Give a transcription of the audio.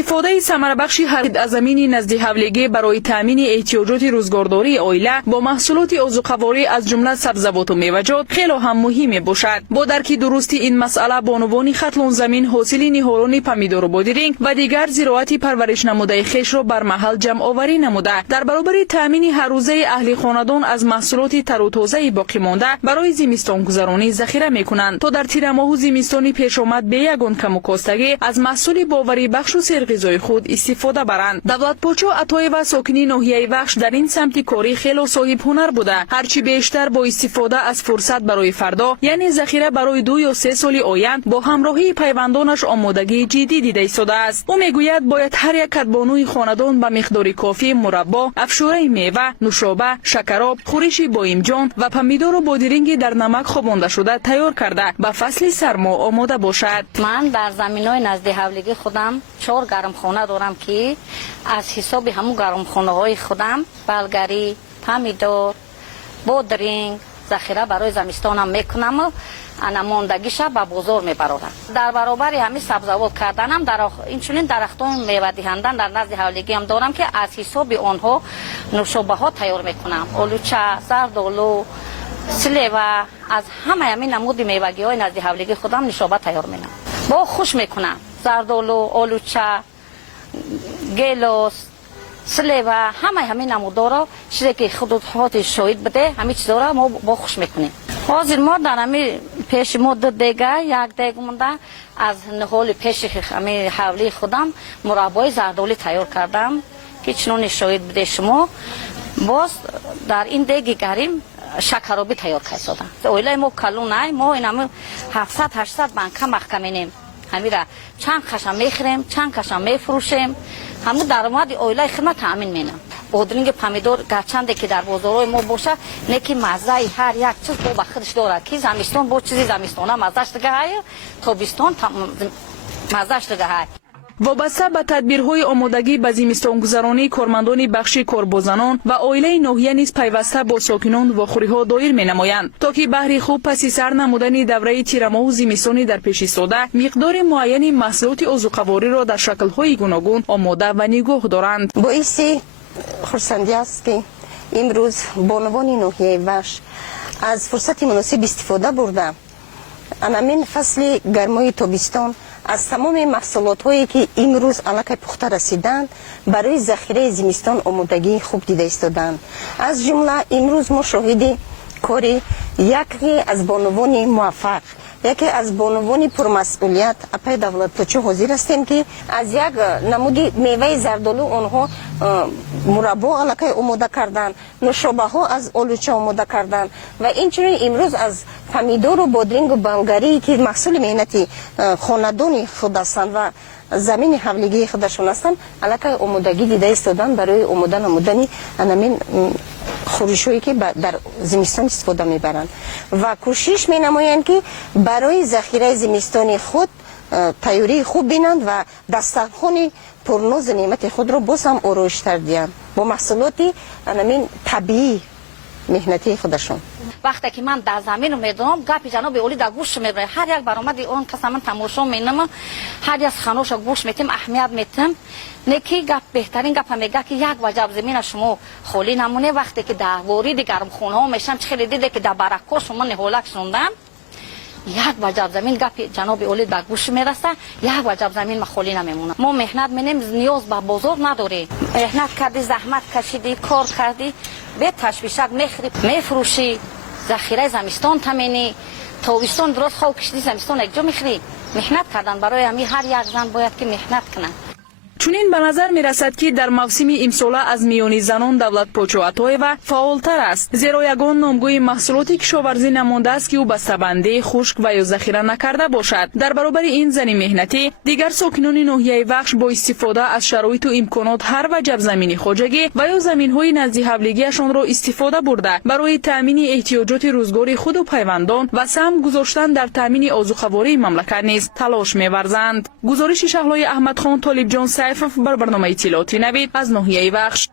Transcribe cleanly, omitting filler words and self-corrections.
استفاده ثمربخش هر از زمین نزد حولگی برای تامین احتیاجات روزگارداری عائله با محصولات عضوخواری از جمله سبزیجات و میوه‌جات خیلی هم مهم باشد. با درک درستی این مسئله بانوان خطلون زمین حاصل نهالان پمیدور و بادرینگ و دیگر زراعت پرورش نموده خویش را بر محل جمع آوری نموده در برابر تامین هر روزه اهل خانه‌دان از محصولات تر و تازه باقی مانده برای زمستان گذرانی ذخیره میکنند تا در تیر ماه زمستانی پیش آمد به یگان کم و کاستگی از محصول باوری بخش و سرغذای خود استفاده برند. دولت پاچو عطایی و ساکنی ناحیه وخش در این سمت کاری خیلی صاحب هنر بوده. هرچی بیشتر با استفاده از فرصت برای فردا یعنی ذخیره برای 2 یا 3 سال آینده با همراهی پیوندانش آمادگی جدی دیده ایستاده است. او میگوید باید هر یک کدبانوی خاندان به مقدار کافی مربا، افشوره میوه، نوشابه، شکراب، خورش بایمجان و پمیدور و بادرینگ در نمک خوابانده شده تیار کرده به فصل سرما آماده باشد. من در زمینای نزد حولگی خودم 4 گرمخانه دارم که از حساب همون گرمخانه های خودم بلگری، پمیدور، بادرینگ ذخیره برای زمستانم میکنم و انماندگیش به بازار میبرم. در برابر همین سبزیجات کردنم در اینچنین درختان میوه دهنده در نزد حولگی هم دارم که از حساب آنها نوشابه ها تیار میکنم. آلوچه، زردآلو، سلیوه، از همه همین نمود میوگی های نزد حولگی خودم نوشابه تیار میکنم. با خوش میکنم. زردآلو، آلوچه، گیلاس، سلیوه، همه همین نمودا را چیزی که خودت شاهد بده همین چیزا را ما با خوش میکنیم. حاضر ما در همین پیش مدت دیگه یک دیگه مونده از نهال پیش همین حولی خودم مربای زردآلو تیار کردم که چنون شاهد بده شما. باز در این دیگه گریم شکرابی تیار کردم. اویلای ما کلون نه، ما اینم 700 800 بانک محکمینیم. همین را چند کشم میخریم، چند کشم میفروشیم. همون درآمد اویلای خدمت تامین مینم. بادرینگ پمیدور گرچنده که در بازارهای ما باشه نکی مزه هر یک چیز با خودش داره که زمستان با چیزی زمستانه مزهش دیگه های تابستان مزهش دیگه های. وابسته به تدبیرهای آمادگی به زمستان گذرانی کارمندان بخش کاربازانان و عائله ناحیه نیز پیوسته با ساکنان واخوری‌ها دایر می‌نمایند تا که بهر خوب پس سر نمودن دوره تیر ماه زمستانی در پیش ایستاده مقدار معین محصولات عضوخواری را در شکل‌های گوناگون آماده و نگاه دارند. باعث خرسندی است که امروز بانوان ناحیه وخش از فرصت مناسب استفاده برده همین فصل گرمای تابستان از تمام محصولات هایی که امروز علاقه پخته رسیدند برای ذخیره زمستان آمادگی خوب دیده ایستادند. از جمله امروز ما شاهد کاری یکی از بانوان موفق، یکی از بانوان پرمسئولیت اپای دولت پاچو حاضر هستیم که از یک نمودی میوه زردآلو آنها مربا علاقه آماده کردند، نوشابه ها از آلوچه آماده کردند و اینچنین امروز از پمیدور و بادرینگ و بلگری که محصول مهنت خاندان خود هستند و زمین حولگی خودشون هستند علاقه آمادگی دیده ایستادن برای آماده نمودن همین خورشویی که در زمستان استفاده میبرند و کوشش می نمایند که برای ذخیره زمستانی خود تیاری خوب بینند و دسترخوان پرناز نعمت خود را باز هم آرایش‌تر دهند با محصولات همین طبیعی مهنتی خودشون. وقتی که من در زمین رو میدونم گپ جناب اولی در گوش میبره هر یک برآمد اون کس من تماشا مینم هر یک خانوش گوش میتیم اهمیت میتیم نکی گپ بهترین گپ میگه که یک وجب زمین شما خالی نمونه وقتی که در وارد گرمخانه ها میشم خیلی دیده که در برکا شما نهالک شوندن یک وجب زمین گپ جناب اولی در گوش میرسه یک وجب زمین ما خالی نمیمونه. ما مهنت مینیم نیاز به بازار نداری، مهنت کردی زحمت کشیدی کار کردی به تشویشک میخری میفروشی ذخیره زمستان تامینی تابستان درست خواب کشیدی زمستان یک جا میخری. مهنت کردن برای همین هر یک زن باید که مهنت کنه. چنین به نظر می رسد که در موسم امساله از میان زنان دولت پاچو عطایeva فعالتر است زیرا یگان نامگوی محصولات کشاورزی نمانده است که او بسته‌بندی خشک و یا ذخیره نکرده باشد. در برابر این زن مهنتی دیگر ساکنان ناحیه وخش با استفاده از شرایط و امکانات هر وجب زمینی خواجگی و یا زمین‌های نزد حولگیشان را استفاده برده برای تامین احتیاجات روزگاری خود و پیوندان و سهم گذاشتن در تامین عضوخواری مملکت نیز تلاش می‌ورزند. گزارش شهلای احمدخان طالب جان بر برنامه اطلاعاتی نوید از ناحیه وخش.